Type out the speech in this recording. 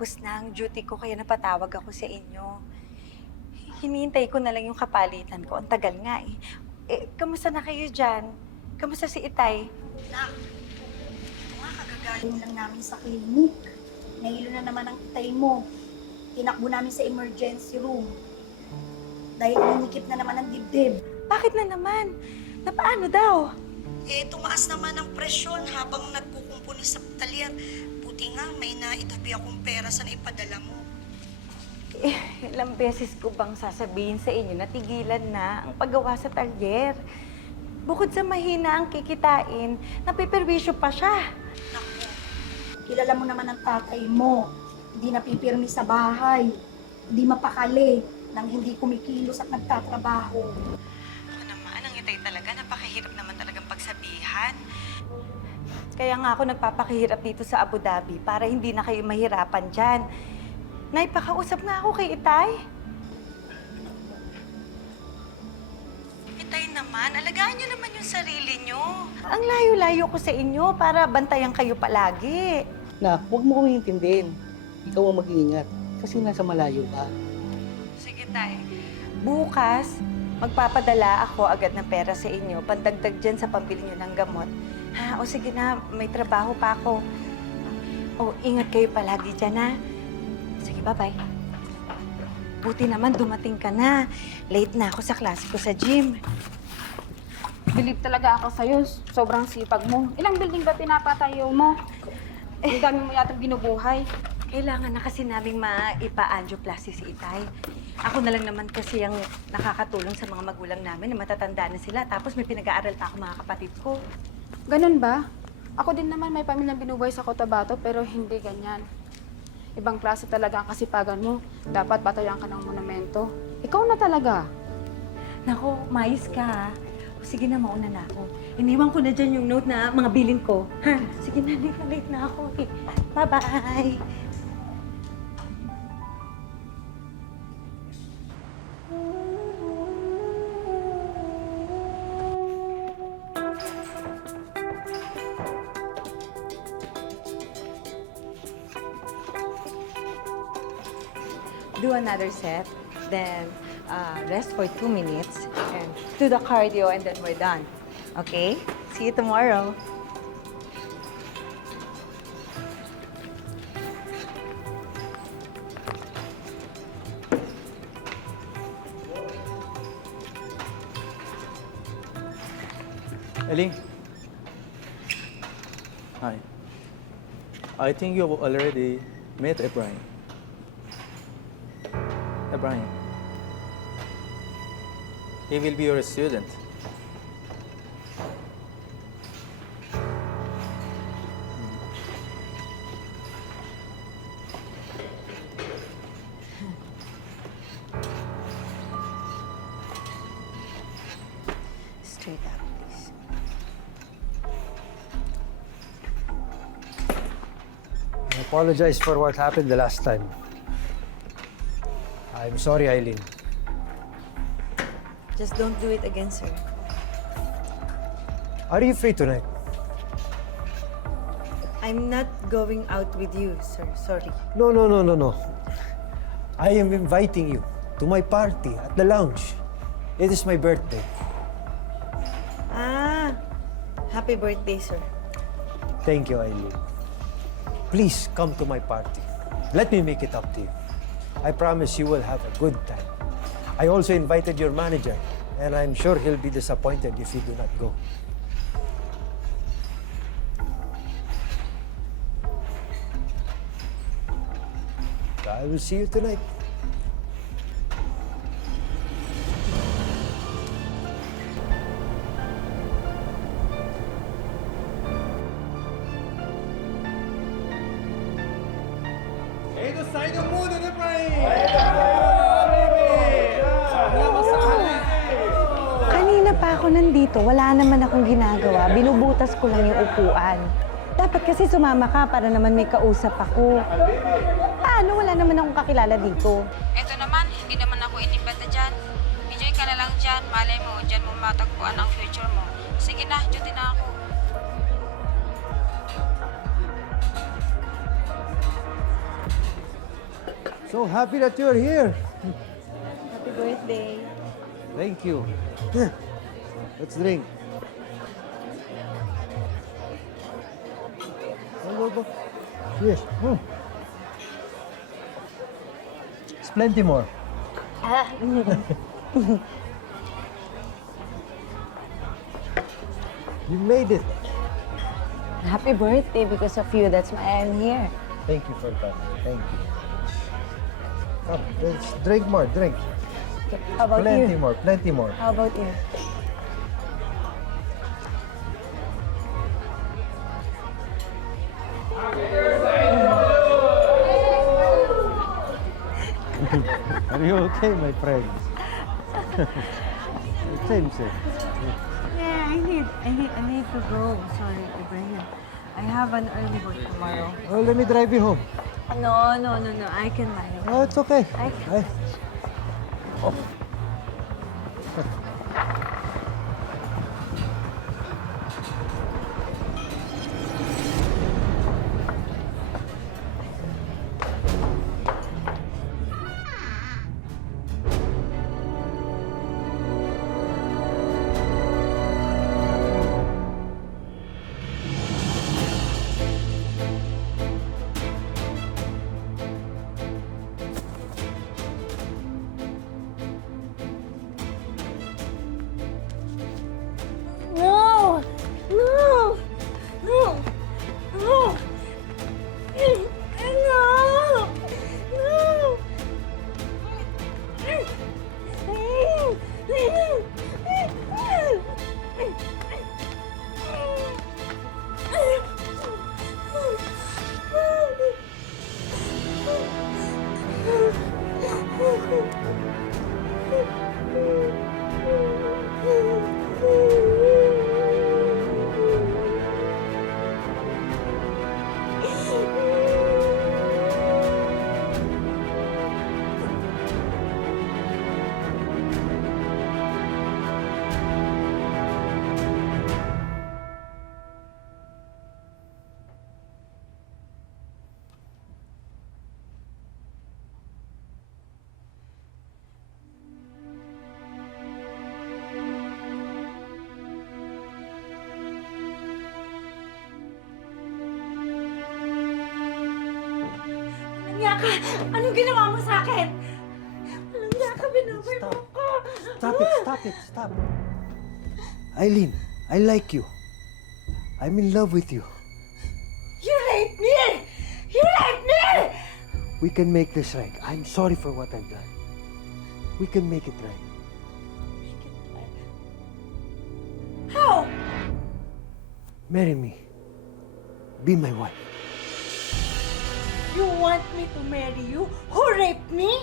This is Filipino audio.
tapos na ang duty ko kaya napatawag ako sa inyo. Hinihintay ko na lang yung kapalitan ko. Ang tagal nga eh. Kamusta na kayo dyan? Kamusta si Itay? Nak, ito nga kagagaling lang namin sa clinic. Nahilo na naman ang itay mo. Tinakbo namin sa emergency room. Dahil inikip na naman ang dibdib. Bakit na naman? Na paano daw? Tumaas naman ang presyon habang nagkukumpuni sa talyer. Buti nga, may naitabi akong pera sa naipadala mo. Ilang beses ko bang sasabihin sa inyo na tigilan na ang paggawa sa talyer? Bukod sa mahina ang kikitain, napiperwisyo pa siya. Naku, kilala mo naman ang tatay mo. Hindi napipirmi sa bahay. Hindi mapakali nang hindi kumikilos at nagtatrabaho. Ako naman, ang Itay talaga, napakahirap naman talagang pagsabihan. Kaya nga ako nagpapakahirap dito sa Abu Dhabi para hindi na kayo mahirapan dyan. Naipakausap nga ako kay Itay. Itay naman, alagaan niyo naman yung sarili niyo. Ang layo-layo ko sa inyo para bantayan kayo palagi. Na, huwag mo kong intindihin. Ikaw ang mag-iingat kasi nasa malayo ka. Sige, Tay. Bukas, magpapadala ako agad ng pera sa inyo. Pandagdag dyan sa pambili niyo ng gamot. Ha? O sige na, may trabaho pa ako. O, ingat kayo palagi dyan, ha? Sige, bye-bye. Buti naman dumating ka na. Late na ako sa klase ko sa gym. Believe talaga ako sa'yo. Sobrang sipag mo. Ilang building ba pinapatayo mo? Ang dami mo yatang binubuhay. Kailangan na kasi naming maipa-angioplasty si Itay. Ako na lang naman kasi ang nakakatulong sa mga magulang namin na matatanda na sila. Tapos may pinag-aaral pa ako mga kapatid ko. Ganun ba? Ako din naman may pamilyang binubuhay sa Cotabato pero hindi ganyan. Ibang klase talaga ang kasipagan mo. Dapat patayan ka ng monumento. Ikaw na talaga. Nako, mais ka ha. O, sige na, mauna na ako. Iniwan ko na dyan yung note na mga bilin ko. Ha? Sige na, late na ako. Okay. Bye-bye. Do another set, then rest for 2 minutes, and do the cardio, and then we're done. Okay? See you tomorrow. Ellie. Hi. I think you've already met Ibrahim. Ibrahim. He will be your student. Straight up, please. I apologize for what happened the last time. I'm sorry, Eileen. Just don't do it again, sir. Are you free tonight? I'm not going out with you, sir. Sorry. No. I am inviting you to my party at the lounge. It is my birthday. Ah, happy birthday, sir. Thank you, Eileen. Please come to my party. Let me make it up to you. I promise you will have a good time. I also invited your manager, and I'm sure he'll be disappointed if you do not go. I will see you tonight. Kanina pa ako nandito, wala naman akong ginagawa. Binubutas ko lang yung upuan. Dapat kasi sumama ka para naman may kausap ako. Paano? Wala naman akong kakilala dito. Eto naman, hindi naman ako inimbata dyan. Enjoy ka na lang dyan. Malay mo, dyan mo matagpuan ang future mo. Sige na, duty na ako. So happy that you're here. Happy birthday. Thank you. Here, let's drink. Go. Yes. It's plenty more. You made it. Happy birthday because of you. That's why I'm here. Thank you for that. Thank you. Come, let's drink more. Drink. How about Plenty you? more. Plenty more. How about you? Are you okay, my friend? Same. Yeah, I need to go. Sorry, Ibrahim. I have an early work tomorrow. Oh, let me drive you home. No. I can manage. Oh, it's okay. I- Ay. Oh. No! No! No! No! No! No! Walang ka! Anong ginawa mo sa akin? Walang ka, binabay mo ko! Stop. Eileen, I like you. I'm in love with you. You raped me! You raped me! We can make this right. I'm sorry for what I've done. We can make it right. How? Marry me. Be my wife. You want me to marry you? Who raped me?